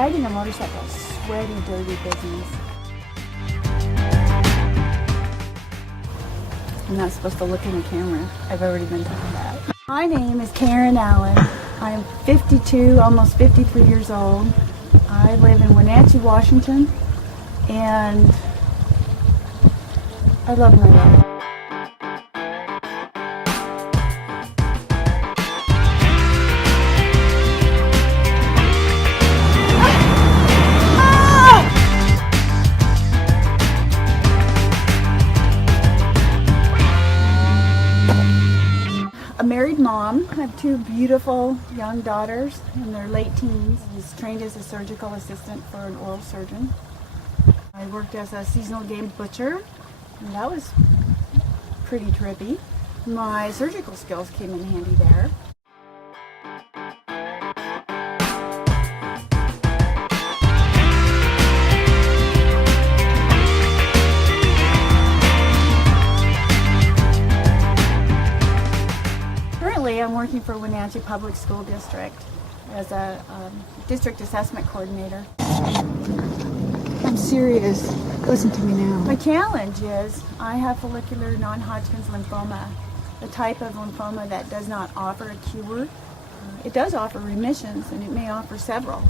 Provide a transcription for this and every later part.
Riding a motorcycle is sweaty, dirty business. I'm not supposed to look in the camera. I've already been told that. My name is Karen Allen. I am 52, almost 53 years old. I live in Wenatchee, Washington, and I love my life. A married mom. I have two beautiful young daughters in their late teens. I was trained as a surgical assistant for an oral surgeon. I worked as a seasonal game butcher, and that was pretty trippy. My surgical skills came in handy there. Currently, I'm working for Wenatchee Public School District as a district assessment coordinator. I'm serious. Listen to me now. My challenge is I have follicular non-Hodgkin's lymphoma, the type of lymphoma that does not offer a cure. It does offer remissions, and it may offer several.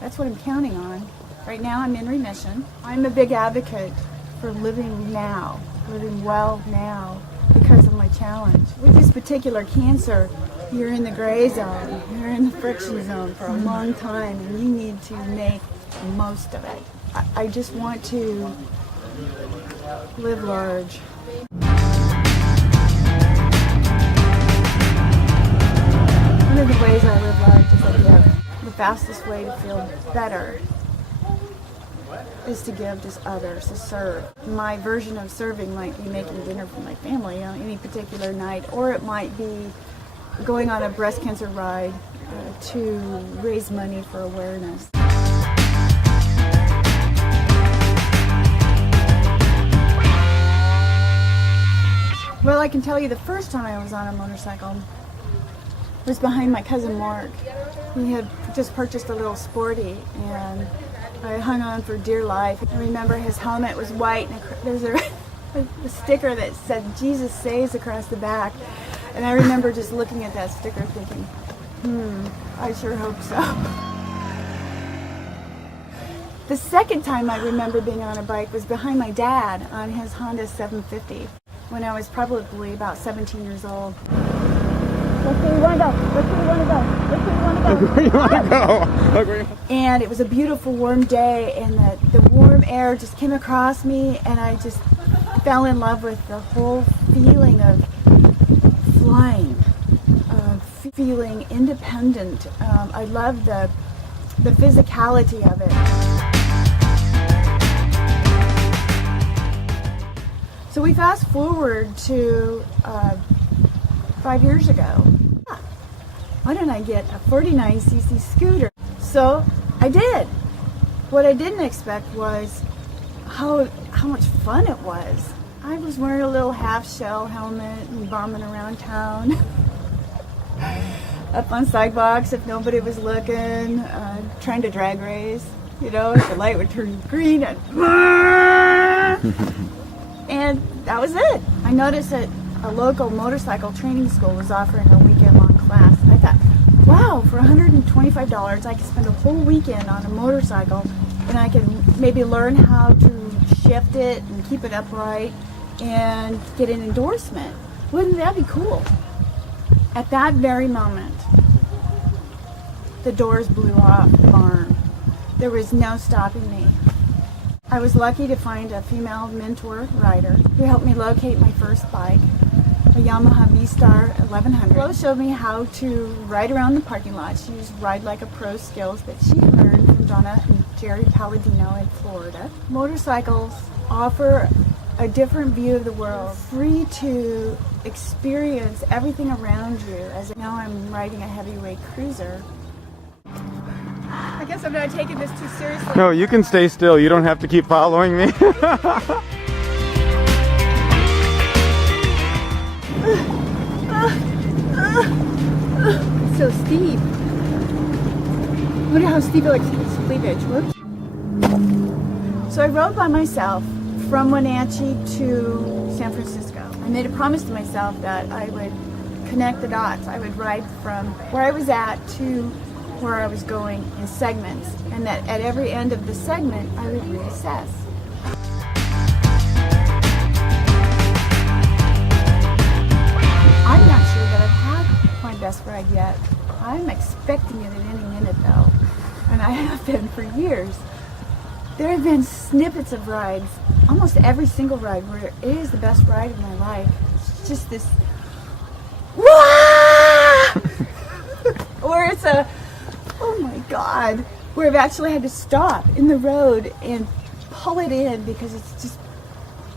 That's what I'm counting on. Right now, I'm in remission. I'm a big advocate for living now, living well now, because of my challenge. With this particular cancer, you're in the gray zone, you're in the friction zone for a long time, and you need to make the most of it. I just want to live large. One of the ways I live large is I give. The fastest way to feel better is to give to others, to serve. My version of serving might be making dinner for my family on any particular night, or it might be going on a breast cancer ride to raise money for awareness. Well, I can tell you the first time I was on a motorcycle was behind my cousin Mark. He had just purchased a little Sporty, and I hung on for dear life. I remember his helmet was white, and there's a sticker that said Jesus Saves across the back. And I remember just looking at that sticker thinking, I sure hope so. The second time I remember being on a bike was behind my dad on his Honda 750 when I was probably about 17 years old. Look where you want to go. Look where you want to go. Look where you want to go. Look where you want to go. Look where you... And it was a beautiful warm day, and the warm air just came across me, and I just fell in love with the whole feeling of flying, feeling independent. I loved the physicality of it. So we fast forward to 5 years ago. Why don't I get a 49cc scooter? So I did. What I didn't expect was how much fun it was. I was wearing a little half-shell helmet and bombing around town. Up on sidewalks if nobody was looking, trying to drag race. You know, if the light would turn green, and that was it. I noticed that a local motorcycle training school was offering a weekend-long class. I thought, wow, for $125 I could spend a whole weekend on a motorcycle, and I could maybe learn how to shift it and keep it upright and get an endorsement. Wouldn't that be cool? At that very moment, the doors blew off the barn. There was no stopping me. I was lucky to find a female mentor rider who helped me locate my first bike, a Yamaha V-Star 1100. Flo showed me how to ride around the parking lot. She used Ride Like a Pro skills that she learned from Donna and Jerry Palladino in Florida. Motorcycles offer a different view of the world, free to experience everything around you. As now I'm riding a heavyweight cruiser. I guess I'm not taking this too seriously. No, you can stay still. You don't have to keep following me. It's so steep. I wonder how steep it looks. cleavage. Whoops. So I rode by myself from Wenatchee to San Francisco. I made a promise to myself that I would connect the dots. I would ride from where I was at to where I was going in segments, and that at every end of the segment I would reassess. I'm not sure that I've had my best ride yet. I'm expecting it at any minute though, and I have been for years. There have been snippets of rides, almost every single ride, where it is the best ride of my life. It's just this, wah! Or it's a, oh my God, where I've actually had to stop in the road and pull it in because it's just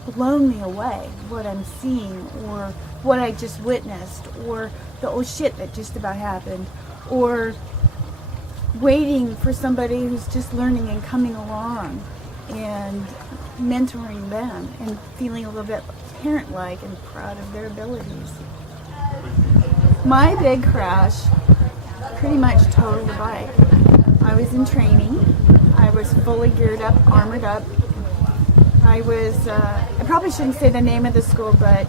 blown me away, what I'm seeing, or what I just witnessed, or the oh shit that just about happened, or waiting for somebody who's just learning and coming along and mentoring them and feeling a little bit parent-like and proud of their abilities. My big crash pretty much totaled the bike. I was in training. I was fully geared up, armored up. I probably shouldn't say the name of the school, but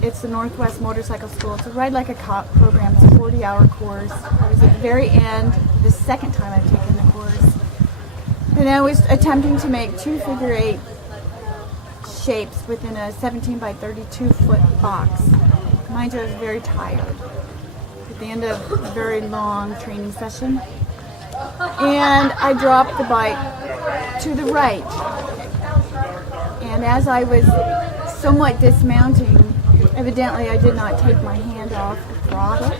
it's the Northwest Motorcycle School. It's a Ride Like a Cop program. It's a 40-hour course. I was at the very end, the second time I've taken the course. And I was attempting to make 2 figure-8 shapes within a 17 by 32 foot box. Mind you, I was very tired at the end of a very long training session. And I dropped the bike to the right. And as I was somewhat dismounting, evidently I did not take my hand off the throttle.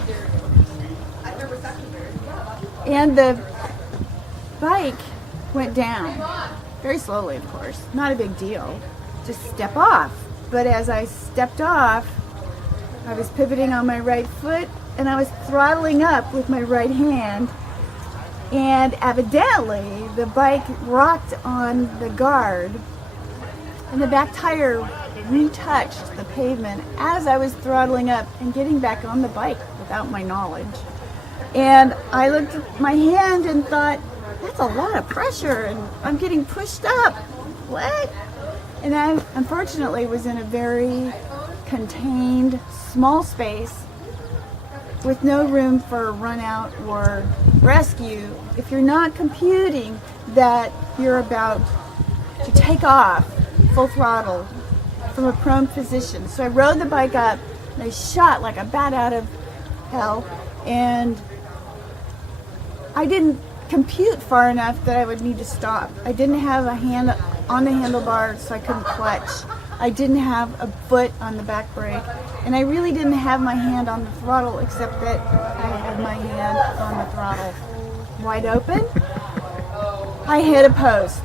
And the bike went down. Very slowly, of course. Not a big deal. Just step off. But as I stepped off, I was pivoting on my right foot and I was throttling up with my right hand. And evidently the bike rocked on the guard and the back tire retouched the pavement as I was throttling up and getting back on the bike without my knowledge. And I looked at my hand and thought, that's a lot of pressure and I'm getting pushed up. What? And I unfortunately was in a very contained, small space with no room for run out or rescue if you're not computing that you're about to take off full throttle from a prone position. So I rode the bike up and I shot like a bat out of hell, and I didn't compute far enough that I would need to stop. I didn't have a hand on the handlebar, so I couldn't clutch. I didn't have a foot on the back brake, and I really didn't have my hand on the throttle, except that I had my hand on the throttle wide open. I hit a post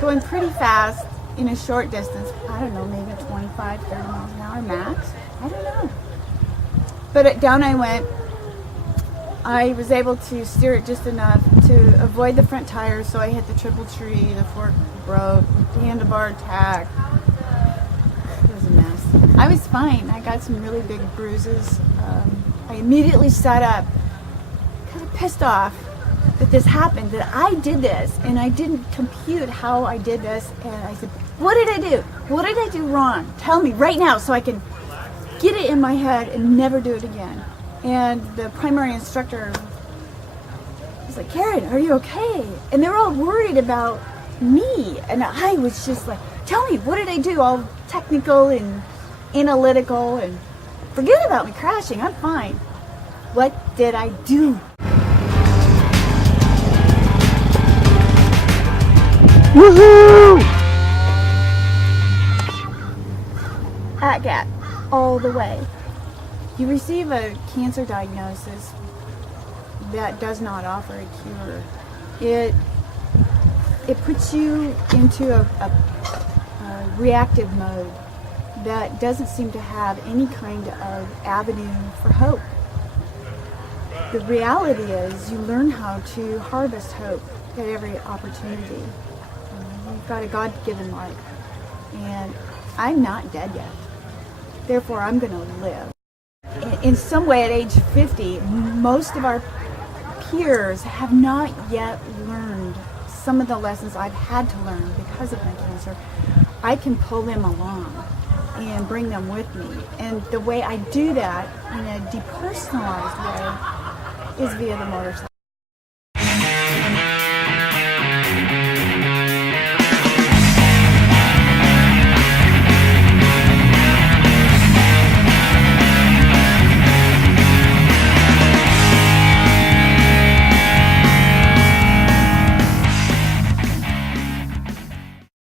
going pretty fast in a short distance. I don't know, maybe 25, 30 miles an hour max. I don't know. But down I went. I was able to steer it just enough to avoid the front tire, so I hit the triple tree, the fork broke, the handlebar tack. It was a mess. I was fine. I got some really big bruises. I immediately sat up, kind of pissed off that this happened, that I did this, and I didn't compute how I did this, and I said, what did I do? What did I do wrong? Tell me right now so I can get it in my head and never do it again. And the primary instructor was like, Karen, are you okay? And they were all worried about me. And I was just like, tell me, what did I do? All technical and analytical, and forget about me crashing. I'm fine. What did I do? Woohoo! ATGAT, all the way. You receive a cancer diagnosis that does not offer a cure. It puts you into a reactive mode that doesn't seem to have any kind of avenue for hope. The reality is you learn how to harvest hope at every opportunity. You've got a God-given life, and I'm not dead yet. Therefore, I'm going to live. In some way, at age 50, most of our peers have not yet learned some of the lessons I've had to learn because of my cancer, I can pull them along and bring them with me. And the way I do that in a depersonalized way is via the motorcycle.